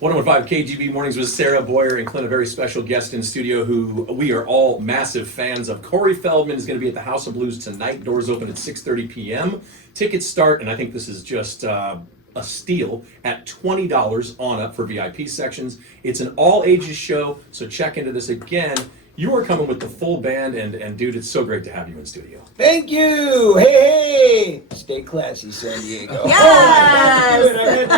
101.5 KGB Mornings with Sarah Boyer and Clint, a very special guest in studio who we are all massive fans of. Corey Feldman is going to be at the House of Blues tonight. Doors open at 6:30 p.m. Tickets start, and I think this is just a steal, at $20 on up for VIP sections. It's an all-ages show, so check into this again. You are coming with the full band, and dude, it's so great to have you in studio. Thank you. Hey. Stay classy, San Diego. Yes.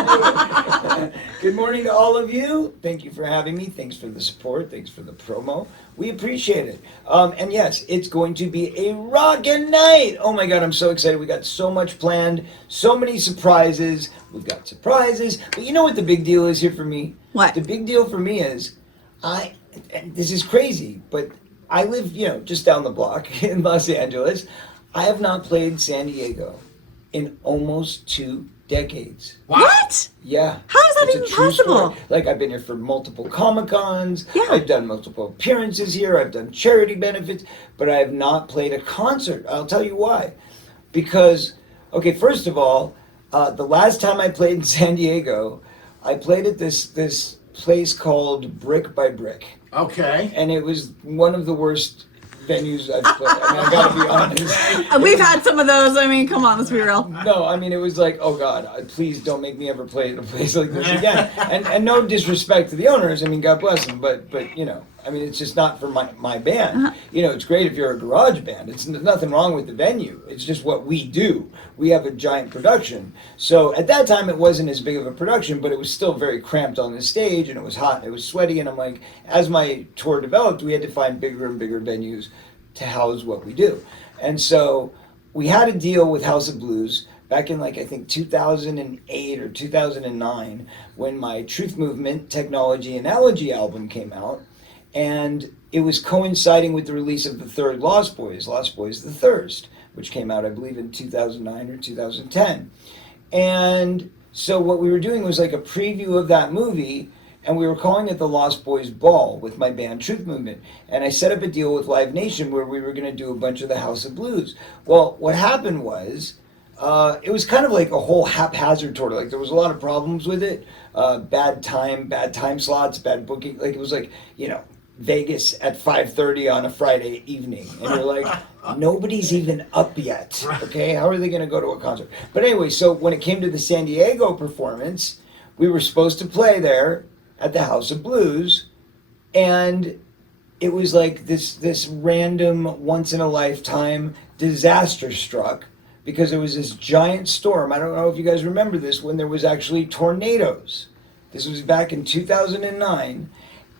Good morning to all of you. Thank you for having me. Thanks for the support. Thanks for the promo. We appreciate it. And yes, it's going to be a rockin' night. Oh my God, I'm so excited. We got so much planned, so many surprises. We've got surprises. But you know what the big deal is here for me? What? The big deal for me is and this is crazy, but I live, just down the block in Los Angeles. I have not played San Diego in almost 2 decades. What? Yeah. How is that It's a even true possible? story. Like, I've been here for multiple Comic-Cons. Yeah. I've done multiple appearances here. I've done charity benefits, but I have not played a concert. I'll tell you why. Because, okay, first of all, the last time I played in San Diego, I played at this place called Brick by Brick. Okay. And it was one of the worst venues I've played. I mean, I gotta be honest. We've had some of those. I mean, come on, let's be real. No, I mean, it was like, oh God, please don't make me ever play at a place like this again. And no disrespect to the owners. I mean, God bless them. But I mean, it's just not for my band. Uh-huh. It's great if you're a garage band. It's nothing wrong with the venue. It's just what we do. We have a giant production. So at that time, it wasn't as big of a production, but it was still very cramped on the stage, and it was hot, and it was sweaty. And I'm like, as my tour developed, we had to find bigger and bigger venues to house what we do. And so we had a deal with House of Blues back in, like, I think 2008 or 2009, when my Truth Movement Technology Analogy album came out. And it was coinciding with the release of the third Lost Boys the Thirst, which came out, I believe, in 2009 or 2010. And so what we were doing was like a preview of that movie, and we were calling it the Lost Boys Ball with my band Truth Movement. And I set up a deal with Live Nation where we were going to do a bunch of the House of Blues. Well, what happened was, it was kind of like a whole haphazard tour. Like, there was a lot of problems with it. Bad time slots, bad booking. Like, it was like, Vegas at 5:30 on a Friday evening, and you're like, nobody's even up yet. Okay, how are they going to go to a concert? But anyway, so when it came to the San Diego performance, we were supposed to play there at the House of Blues, and it was like this random once in a lifetime disaster struck because there was this giant storm. I don't know if you guys remember this, when there was actually tornadoes. This was back in 2009.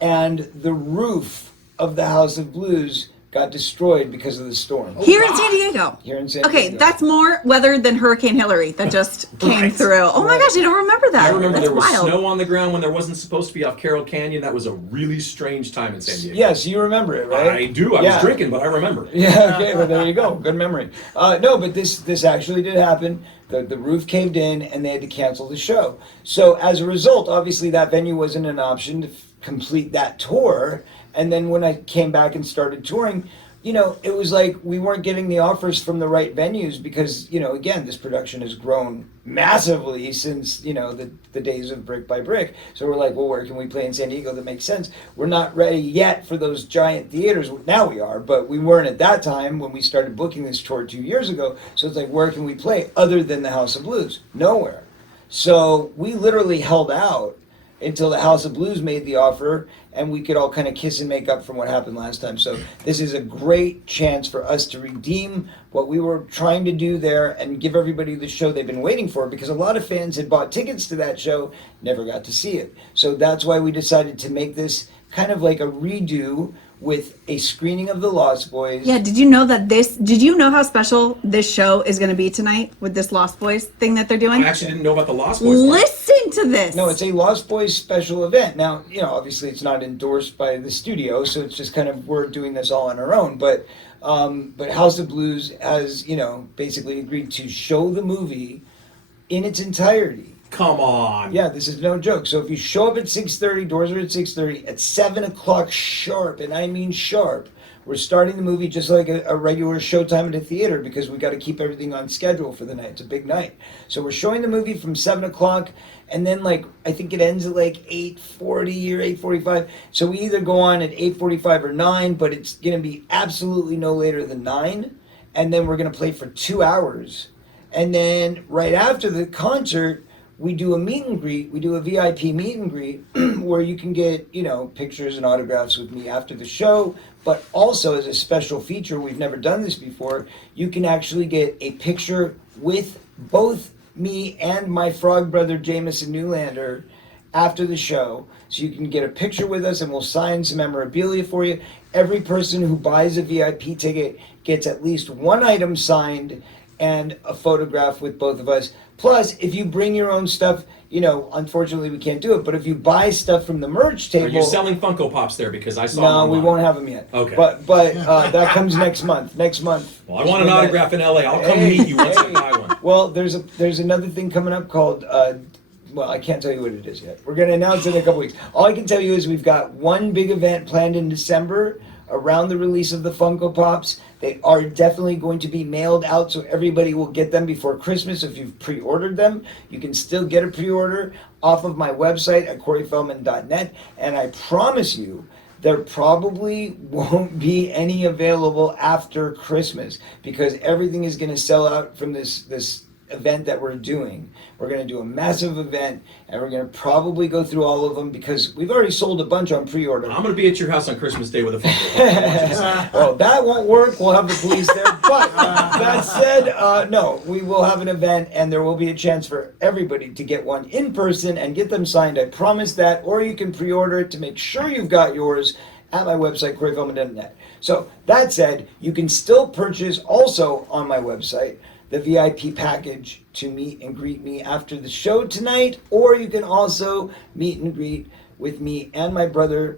And the roof of the House of Blues got destroyed because of the storm. Here in San Diego. Here in San Diego. Okay, that's more weather than Hurricane Hillary that just came through. Oh my gosh, I don't remember that. I remember That's there was wild. snow on the ground when there wasn't supposed to be off Carroll Canyon. That was a really strange time in San Diego. Yes, you remember it, right? I do. I was drinking, but I remember it. Yeah, okay, well, there you go. Good memory. No, but this actually did happen. The roof caved in, and they had to cancel the show. So as a result, obviously that venue wasn't an option to complete that tour. And then when I came back and started touring, it was like we weren't getting the offers from the right venues because, again, this production has grown massively since, the days of Brick by Brick. So we're like, well, where can we play in San Diego that makes sense? We're not ready yet for those giant theaters. Now we are, but we weren't at that time when we started booking this tour 2 years ago. So it's like, where can we play other than the House of Blues? Nowhere. So we literally held out until the House of Blues made the offer, and we could all kind of kiss and make up from what happened last time. So this is a great chance for us to redeem what we were trying to do there and give everybody the show they've been waiting for, because a lot of fans had bought tickets to that show, never got to see it. So that's why we decided to make this kind of like a redo with a screening of the Lost Boys. Yeah, did you know how special this show is going to be tonight with this Lost Boys thing that they're doing? I actually didn't know about the Lost Boys. Listen to this. No, it's a Lost Boys special event. Now, obviously it's not endorsed by the studio, so it's just kind of, we're doing this all on our own. But House of Blues has, basically agreed to show the movie in its entirety. Come on. Yeah, this is no joke. So if you show up at 6:30, doors are at 6:30. At 7 o'clock sharp, and I mean sharp, we're starting the movie just like a regular showtime at a theater because we got to keep everything on schedule for the night. It's a big night. So we're showing the movie from 7 o'clock, and then like I think it ends at like 8:40 or 8:45. So we either go on at 8:45 or 9, but it's going to be absolutely no later than 9. And then we're going to play for 2 hours. And then right after the concert, we do a meet and greet. We do a VIP meet and greet where you can get, pictures and autographs with me after the show. But also as a special feature, we've never done this before, you can actually get a picture with both me and my frog brother, Jameson Newlander, after the show. So you can get a picture with us and we'll sign some memorabilia for you. Every person who buys a VIP ticket gets at least one item signed and a photograph with both of us. Plus, if you bring your own stuff, unfortunately we can't do it, but if you buy stuff from the merch table... Are you selling Funko Pops there? Because I saw them No, online. we won't have them yet. Okay. But that comes next month. Well, I want an autograph in LA. I'll come meet you once I buy one. Well, there's another thing coming up called... well, I can't tell you what it is yet. We're going to announce it in a couple weeks. All I can tell you is we've got one big event planned in December around the release of the Funko Pops. They are definitely going to be mailed out, so everybody will get them before Christmas. If you've pre-ordered them, you can still get a pre-order off of my website at CoreyFeldman.net. And I promise you, there probably won't be any available after Christmas because everything is going to sell out from this event that we're doing. We're going to do a massive event and we're going to probably go through all of them because we've already sold a bunch on pre-order. I'm going to be at your house on Christmas Day with a Funko Pop. Well, that won't work. We'll have the police there. But that said, no, we will have an event and there will be a chance for everybody to get one in person and get them signed. I promise that. Or you can pre-order it to make sure you've got yours at my website, CoreyFeldman.net. So that said, you can still purchase also on my website the VIP package to meet and greet me after the show tonight, or you can also meet and greet with me and my brother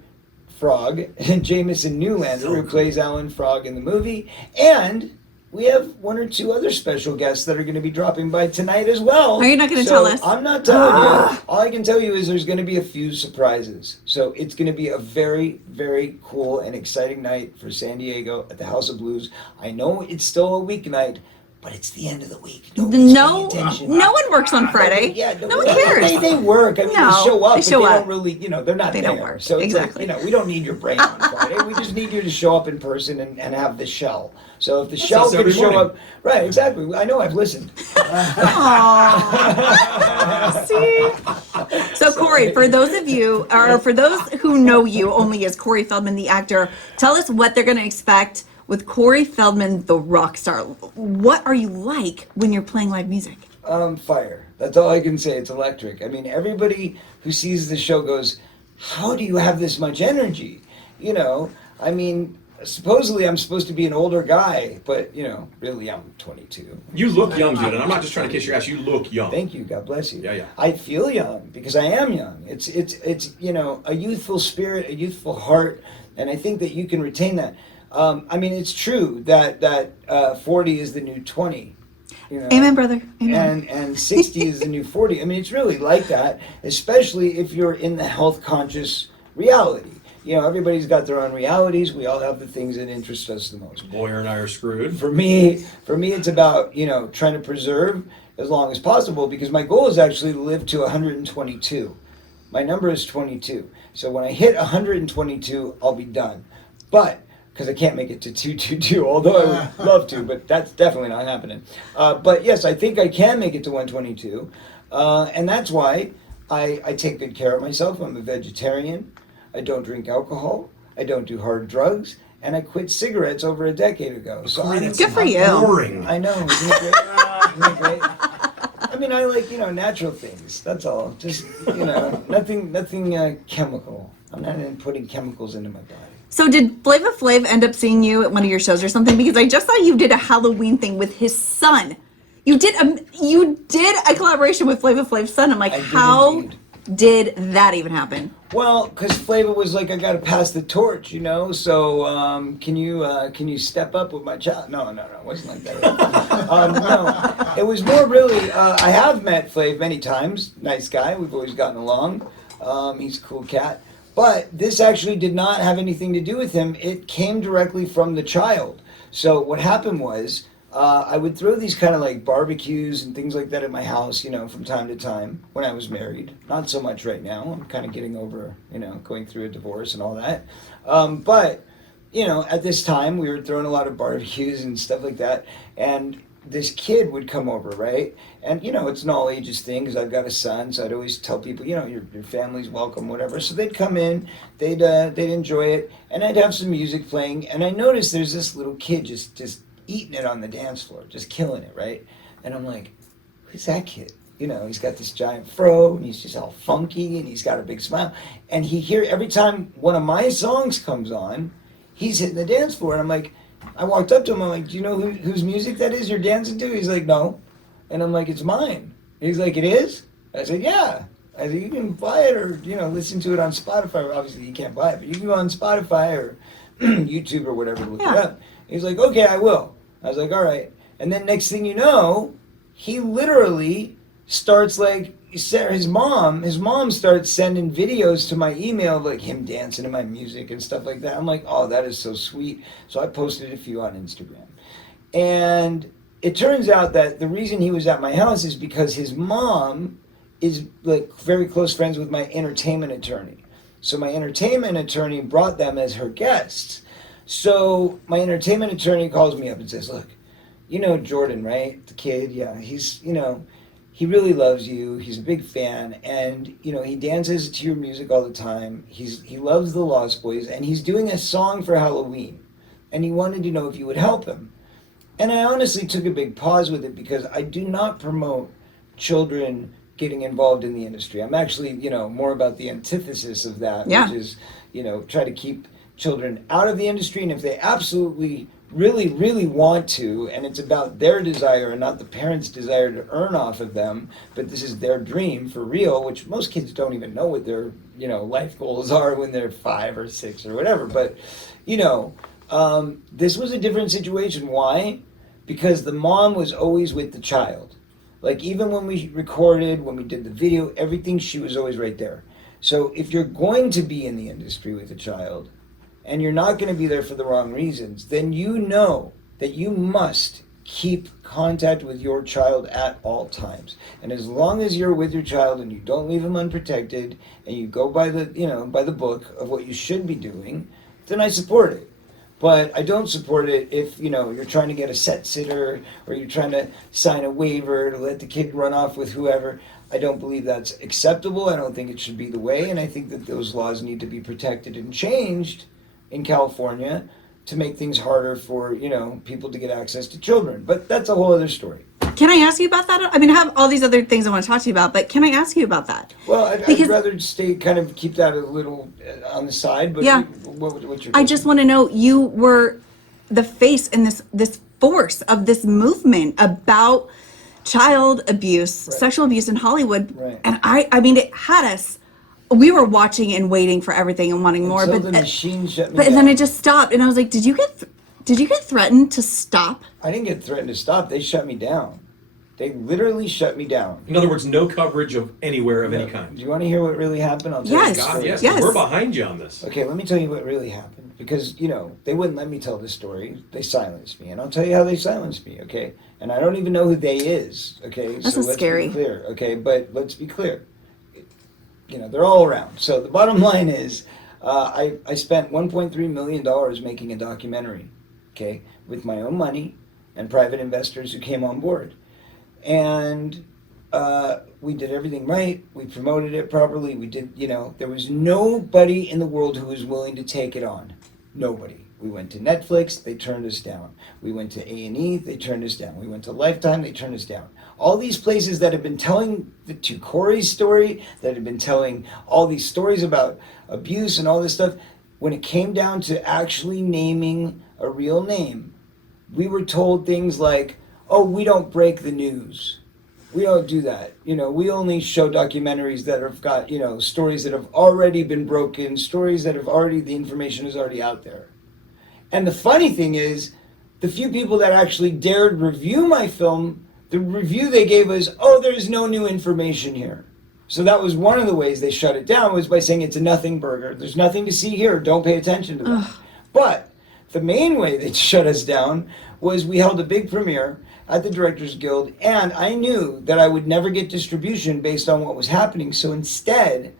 Frog, Jameson Newlander, who plays Alan Frog in the movie, and we have one or two other special guests that are going to be dropping by tonight as well. Are you not going to tell us? I'm not telling you. All I can tell you is there's going to be a few surprises. So it's going to be a very, very cool and exciting night for San Diego at the House of Blues. I know it's still a weeknight, but it's the end of the week. No one works on Friday. No one cares. They work. I mean, No, they show up, they show but they up. don't really, they're not They there. don't work. So it's Exactly. like, we don't need your brain on Friday. We just need you to show up in person and have the shell. So if the shell us can every show morning. up, right? Exactly. I know. I've listened. Aww. See? So Corey, for those of you, or for those who know you only as Corey Feldman, the actor, tell us what they're going to expect with Corey Feldman, the rock star. What are you like when you're playing live music? Fire. That's all I can say. It's electric. I mean, everybody who sees the show goes, how do you have this much energy? I mean, supposedly I'm supposed to be an older guy, but, really I'm 22. You look young, dude, and I'm not just trying to kiss your ass. You look young. Thank you. God bless you. Yeah. I feel young because I am young. It's a youthful spirit, a youthful heart, and I think that you can retain that. I mean, it's true that 40 is the new 20. Amen, brother. Amen. And 60 is the new 40. I mean, it's really like that, especially if you're in the health conscious reality. Everybody's got their own realities. We all have the things that interest us the most. Boyer and I are screwed. For me, it's about, trying to preserve as long as possible because my goal is actually to live to 122. My number is 22. So when I hit 122, I'll be done. But because I can't make it to 222, although I would love to, but that's definitely not happening. But yes, I think I can make it to 122, and that's why I take good care of myself. I'm a vegetarian. I don't drink alcohol. I don't do hard drugs, and I quit cigarettes over a decade ago. So Good for you. Boring. I know. Isn't it great? Isn't it great? I mean, I like natural things. That's all. Just nothing chemical. I'm not into putting chemicals into my body. So did Flava Flav end up seeing you at one of your shows or something? Because I just saw you did a Halloween thing with his son. You did a collaboration with Flava Flav's son. I'm like, I did how indeed. did that even happen? Well, because Flava was like, I got to pass the torch, you know. So can you step up with my child? No, it wasn't like that. No, it was more really. I have met Flav many times. Nice guy. We've always gotten along. He's a cool cat. But this actually did not have anything to do with him. It came directly from the child. So what happened was, I would throw these kind of like barbecues and things like that at my house, you know, from time to time when I was married. Not so much right now. I'm kind of getting over, you know, going through a divorce and all that. But, you know, at this time we were throwing a lot of barbecues and stuff like that. And this kid would come over, right? And, you know, it's an all ages thing because I've got a son. So I'd always tell people, you know, your family's welcome, whatever. So they'd come in, they'd enjoy it. And I'd have some music playing. And I noticed there's this little kid just eating it on the dance floor, just killing it, right? And I'm like, who's that kid? You know, he's got this giant fro, and he's just all funky, and he's got a big smile. And every time one of my songs comes on, he's hitting the dance floor. And I'm like, I walked up to him, I'm like, do you know whose music that is you're dancing to? He's like, no. And I'm like, it's mine. He's like, it is? I said, yeah. I said, you can buy it or, you know, listen to it on Spotify. Obviously, you can't buy it, but you can go on Spotify or YouTube or whatever, look it up. He's like, okay, I will. I was like, all right. And then next thing you know, he literally starts like, his mom starts sending videos to my email of like him dancing to my music and stuff like that. I'm like, oh, that is so sweet. So I posted a few on Instagram. And it turns out that the reason he was at my house is because his mom is like very close friends with my entertainment attorney. So my entertainment attorney brought them as her guests. So my entertainment attorney calls me up and says, look, you know Jordan, right? The kid, yeah, he's, you know, he really loves you. He's a big fan. And, you know, he dances to your music all the time. He loves the Lost Boys. And he's doing a song for Halloween. And he wanted to know if you would help him. And I honestly took a big pause with it because I do not promote children getting involved in the industry. I'm actually, you know, more about the antithesis of that, which is, you know, try to keep children out of the industry. And if they absolutely really want to, and it's about their desire and not the parents' desire to earn off of them, but this is their dream for real, which most kids don't even know what their, you know, life goals are when they're 5 or 6 or whatever. But, you know, this was a different situation. Why? Because the mom was always with the child. Like even when we recorded, when we did the video, everything, she was always right there. So if you're going to be in the industry with a child, and you're not going to be there for the wrong reasons, then you know that you must keep contact with your child at all times. And as long as you're with your child and you don't leave them unprotected and you go by the, you know, by the book of what you should be doing, then I support it. But I don't support it if, you know, you're trying to get a set sitter or you're trying to sign a waiver to let the kid run off with whoever. I don't believe that's acceptable. I don't think it should be the way. And I think that those laws need to be protected and changed in California to make things harder for, you know, people to get access to children. But that's a whole other story. Can I ask you about that? I mean, I have all these other things I want to talk to you about, but can I ask you about that? Well, I'd rather keep that a little on the side, but yeah. What's your question? I just want to know, you were the face in this force of this movement about child abuse, sexual abuse in Hollywood. Right. And I mean, it had us, we were watching and waiting for everything and wanting more, Until but the machine shut me but down. then it just stopped, and I was like, did you get threatened to stop? I didn't get threatened to stop. They shut me down. They literally shut me down. In other words, no coverage of anywhere of any kind. Do you want to hear what really happened? I'll tell Yes. you. God, yes. Yes. We're behind you on this. Okay, let me tell you what really happened. Because, you know, they wouldn't let me tell this story. They silenced me. And I'll tell you how they silenced me, okay? And I don't even know who they is, okay? That's so let's scary. be clear, okay? But let's be clear. You know, they're all around. So the bottom line is I spent $1.3 million making a documentary, okay? With my own money and private investors who came on board. And we did everything right. We promoted it properly. We did, you know, there was nobody in the world who was willing to take it on. Nobody. We went to Netflix, they turned us down. We went to A&E, they turned us down. We went to Lifetime, they turned us down. All these places that have been telling the to Corey's story, that have been telling all these stories about abuse and all this stuff, when it came down to actually naming a real name, we were told things like, oh, we don't break the news. We don't do that. We only show documentaries that have got, stories that have already been broken, stories that the information is already out there. And the funny thing is, the few people that actually dared review my film, the review they gave was, oh, there's no new information here. So that was one of the ways they shut it down, was by saying it's a nothing burger. There's nothing to see here. Don't pay attention to that. Ugh. But the main way they shut us down was we held a big premiere at the Directors Guild, and I knew that I would never get distribution based on what was happening. So instead,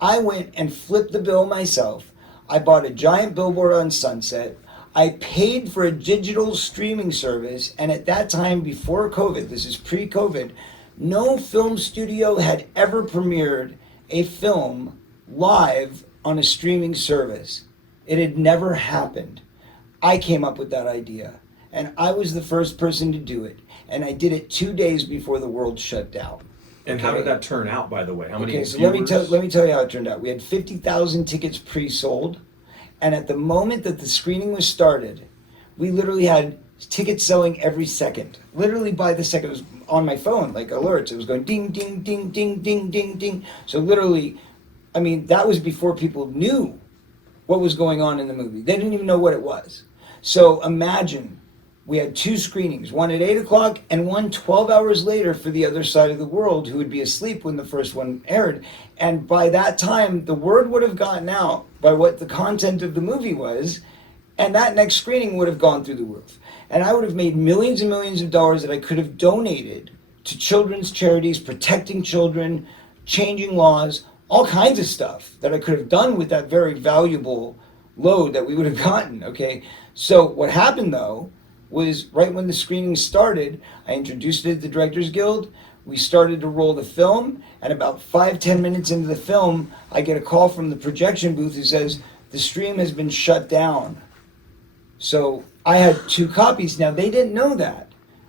I went and flipped the bill myself. I bought a giant billboard on Sunset. I paid for a digital streaming service, and at that time, before COVID, this is pre-COVID, no film studio had ever premiered a film live on a streaming service. It had never happened. I came up with that idea, and I was the first person to do it, and I did it 2 days before the world shut down. And how did that turn out, by the way? How many Okay, so viewers? let me tell you how it turned out. We had 50,000 tickets pre-sold, and at the moment that the screening was started, we literally had tickets selling every second. Literally by the second, it was on my phone, like alerts. It was going ding, ding, ding, ding, ding, ding, ding. So literally, that was before people knew what was going on in the movie. They didn't even know what it was. So imagine, we had 2 screenings, one at 8 o'clock and one 12 hours later for the other side of the world, who would be asleep when the first one aired. And by that time, the word would have gotten out by what the content of the movie was, and that next screening would have gone through the roof. And I would have made millions and millions of dollars that I could have donated to children's charities, protecting children, changing laws, all kinds of stuff that I could have done with that very valuable load that we would have gotten, okay? So what happened, though, was right when the screening started, I introduced it at the Directors Guild. We started to roll the film, and about 5-10 minutes into the film, I get a call from the projection booth who says, the stream has been shut down. So I had 2 copies. Now, they didn't know that.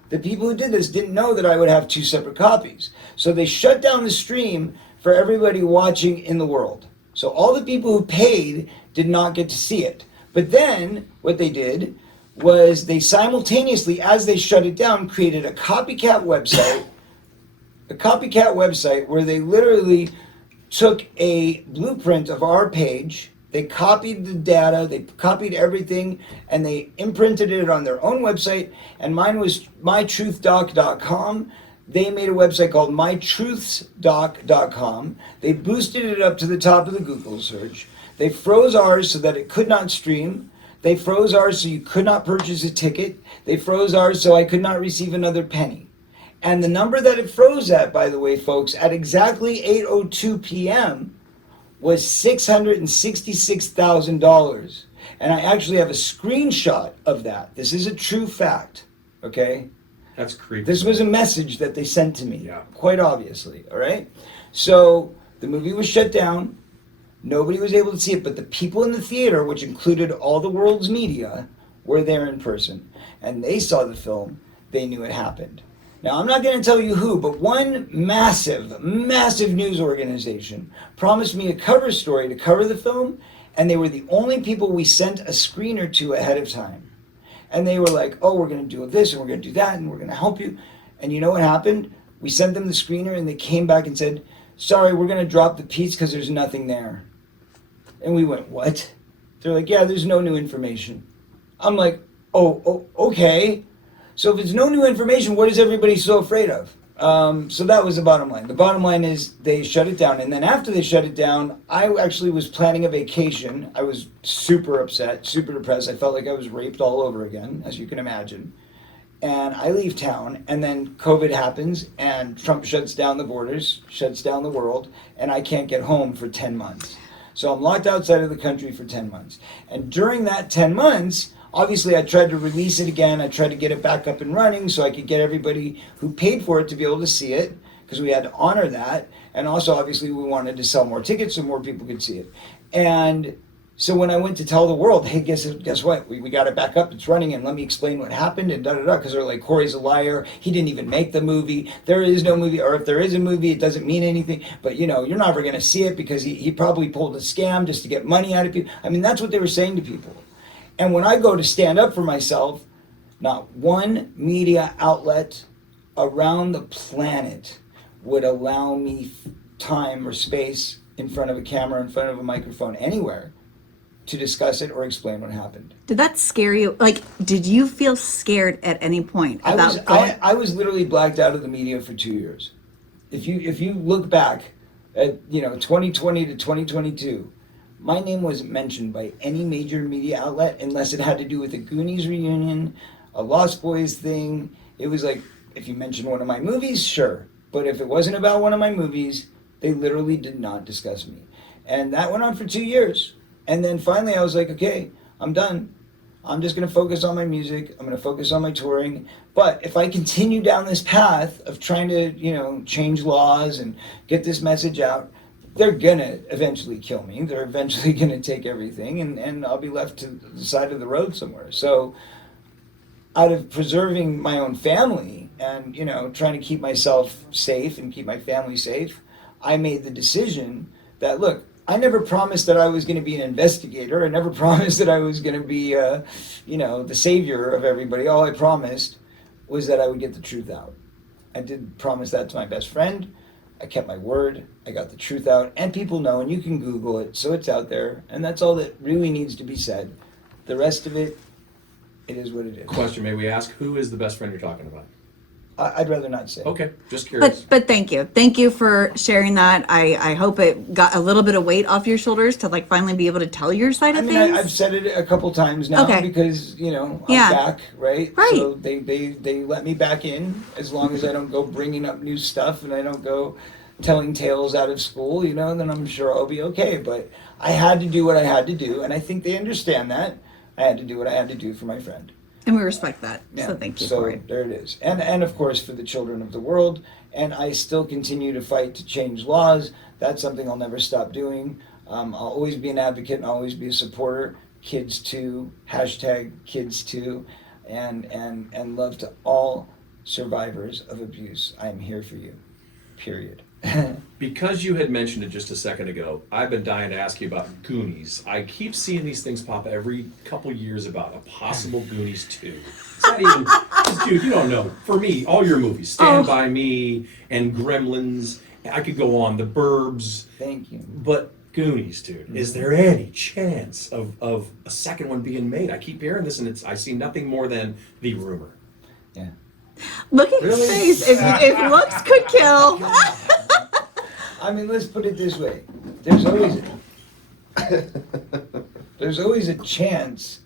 The people who did this didn't know that I would have 2 separate copies. So they shut down the stream for everybody watching in the world. So all the people who paid did not get to see it. But then what they did was they simultaneously, as they shut it down, created a copycat website where they literally took a blueprint of our page, they copied the data, they copied everything, and they imprinted it on their own website, and mine was mytruthdoc.com. They made a website called mytruthsdoc.com. They boosted it up to the top of the Google search. They froze ours so that it could not stream. They froze ours so you could not purchase a ticket. They froze ours so I could not receive another penny. And the number that it froze at, by the way, folks, at exactly 8:02 p.m. was $666,000. And I actually have a screenshot of that. This is a true fact, okay? That's creepy. This was a message that they sent to me, Yeah. quite obviously, all right? So the movie was shut down. Nobody was able to see it, but the people in the theater, which included all the world's media, were there in person. And they saw the film. They knew it happened. Now, I'm not going to tell you who, but one massive, massive news organization promised me a cover story to cover the film, and they were the only people we sent a screener to ahead of time. And they were like, oh, we're going to do this, and we're going to do that, and we're going to help you. And you know what happened? We sent them the screener, and they came back and said, sorry, we're going to drop the piece because there's nothing there. And we went, what? They're like, yeah, there's no new information. I'm like, oh, okay. So if it's no new information, what is everybody so afraid of? So that was the bottom line. The bottom line is they shut it down. And then after they shut it down, I actually was planning a vacation. I was super upset, super depressed. I felt like I was raped all over again, as you can imagine. And I leave town, and then COVID happens, and Trump shuts down the borders, shuts down the world, and I can't get home for 10 months. So I'm locked outside of the country for 10 months. And during that 10 months, obviously I tried to release it again. I tried to get it back up and running so I could get everybody who paid for it to be able to see it, because we had to honor that. And also, obviously, we wanted to sell more tickets so more people could see it. And so when I went to tell the world, hey, guess what? We got it back up. It's running, and let me explain what happened, and da-da-da, because they're like, Corey's a liar. He didn't even make the movie. There is no movie, or if there is a movie, it doesn't mean anything. But, you're never going to see it because he probably pulled a scam just to get money out of people. I mean, that's what they were saying to people. And when I go to stand up for myself, not one media outlet around the planet would allow me time or space in front of a camera, in front of a microphone, anywhere, to discuss it or explain what happened. Did that scare you? Like, did you feel scared at any point about going? I was literally blacked out of the media for 2 years. If you look back at 2020 to 2022, my name wasn't mentioned by any major media outlet unless it had to do with a Goonies reunion, a Lost Boys thing. It was like, if you mentioned one of my movies, sure. But if it wasn't about one of my movies, they literally did not discuss me. And that went on for 2 years. And then finally I was like, okay, I'm done. I'm just going to focus on my music. I'm going to focus on my touring. But if I continue down this path of trying to, change laws and get this message out, they're going to eventually kill me. They're eventually going to take everything, and I'll be left to the side of the road somewhere. So out of preserving my own family and, trying to keep myself safe and keep my family safe, I made the decision that, look, I never promised that I was going to be an investigator. I never promised that I was going to be, the savior of everybody. All I promised was that I would get the truth out. I did promise that to my best friend. I kept my word. I got the truth out. And people know, and you can Google it, so it's out there. And that's all that really needs to be said. The rest of it, it is what it is. Question, may we ask, who is the best friend you're talking about? I'd rather not say. Okay, just curious. But thank you. Thank you for sharing that. I hope it got a little bit of weight off your shoulders to finally be able to tell your side of things. I've said it a couple times now because, I'm back, right? Right. So they let me back in as long as I don't go bringing up new stuff and I don't go telling tales out of school, then I'm sure I'll be okay. But I had to do what I had to do, and I think they understand that. I had to do what I had to do for my friend. And we respect that. Yeah. So thank you So for it. there it is. And of course for the children of the world. And I still continue to fight to change laws. That's something I'll never stop doing. I'll always be an advocate and I'll always be a supporter. Kids too, #kids too. And love to all survivors of abuse. I am here for you. Period. Because you had mentioned it just a second ago, I've been dying to ask you about Goonies. I keep seeing these things pop every couple years about a possible Goonies 2. It's not even, dude, you don't know. For me, all your movies, Stand By Me and Gremlins, I could go on, The Burbs. Thank you. But Goonies, dude, is there any chance of a second one being made? I keep hearing this, and I see nothing more than the rumor. Yeah. Look at Really? his face. If looks could kill. I mean, let's put it this way. There's always a chance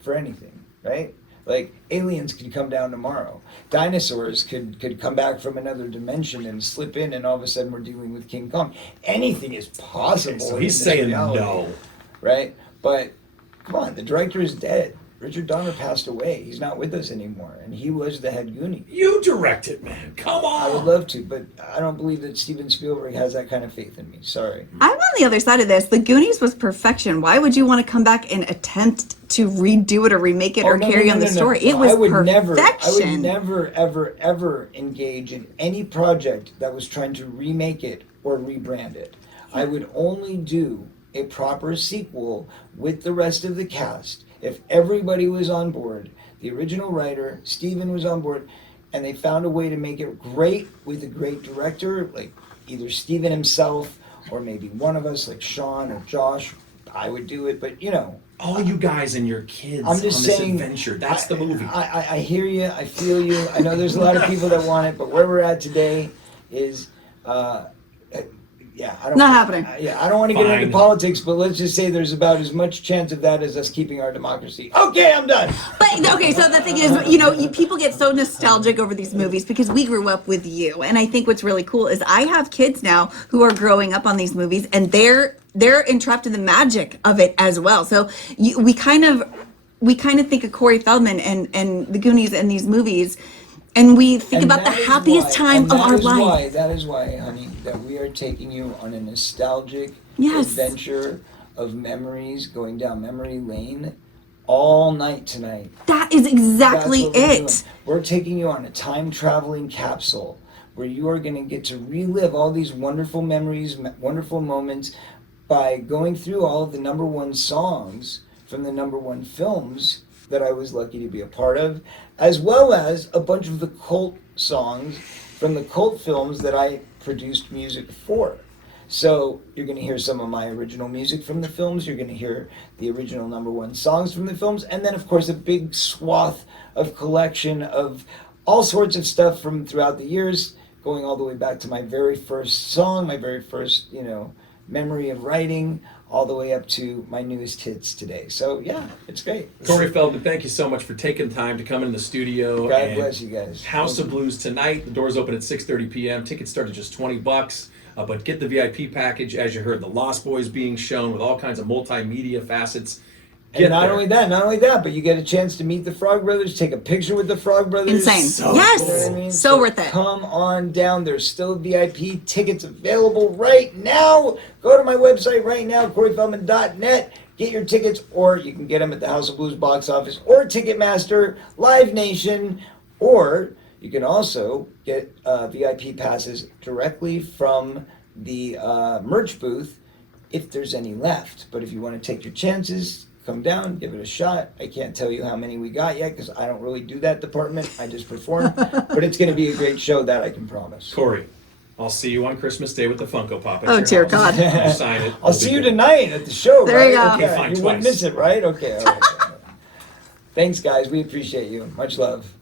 for anything, right? Like aliens could come down tomorrow. Dinosaurs could come back from another dimension and slip in, and all of a sudden we're dealing with King Kong. Anything is possible. So in he's this saying reality, no. right? But come on, the director is dead. Richard Donner passed away. He's not with us anymore, and he was the head Goonie. You direct it, man. Come on. I would love to, but I don't believe that Steven Spielberg has that kind of faith in me. Sorry. I'm on the other side of this. The Goonies was perfection. Why would you want to come back and attempt to redo it or remake it or carry on the story? It was perfection. I would never, ever, ever engage in any project that was trying to remake it or rebrand it. I would only do a proper sequel with the rest of the cast if everybody was on board. The original writer, Steven, was on board, and they found a way to make it great with a great director, like either Steven himself or maybe one of us, like Sean or Josh. I would do it, but all you guys and your kids I'm just on this saying, adventure. That's the movie. I hear you. I feel you. I know there's a lot of people that want it, but where we're at today is, I don't. Not happening. I don't want to get into politics, but let's just say there's about as much chance of that as us keeping our democracy. Okay, I'm done. But okay, so the thing is, people get so nostalgic over these movies because we grew up with you, and I think what's really cool is I have kids now who are growing up on these movies, and they're entrapped in the magic of it as well. So we kind of think of Corey Feldman and the Goonies and these movies, and we think about the happiest time of our life. That is why, honey, that we are taking you on a nostalgic Yes. adventure of memories, going down memory lane all night tonight. That is exactly That's what we're it. doing. We're taking you on a time-traveling capsule where you are going to get to relive all these wonderful memories, wonderful moments by going through all of the number one songs from the number one films that I was lucky to be a part of, as well as a bunch of the cult songs from the cult films that I produced music for. So you're going to hear some of my original music from the films. You're going to hear the original #1 songs from the films. And then, of course, a big swath of collection of all sorts of stuff from throughout the years, going all the way back to my very first song, my very first, memory of writing, all the way up to my newest hits today. So, yeah, it's great. Corey Feldman, thank you so much for taking time to come in the studio. God bless you guys. House of Blues tonight. The doors open at 6:30 p.m. Tickets start at just $20. But get the VIP package, as you heard, the Lost Boys being shown with all kinds of multimedia facets. And not only that, but you get a chance to meet the Frog Brothers, take a picture with the Frog Brothers. Insane. So Yes. cool. You know what I mean? So worth it. Come on down. There's still VIP tickets available right now. Go to my website right now, CoreyFeldman.net. Get your tickets, or you can get them at the House of Blues box office, or Ticketmaster, Live Nation, or you can also get VIP passes directly from the merch booth if there's any left. But if you want to take your chances, come down, give it a shot. I can't tell you how many we got yet because I don't really do that department. I just perform. But it's going to be a great show, that I can promise. Corey, I'll see you on Christmas Day with the Funko Pop. At Oh, your dear house. God. You sign it. I'll see you tonight at the show. There you right? go. Okay. Fine, You wouldn't twice. miss it, right? Okay. All right. Thanks, guys. We appreciate you. Much love.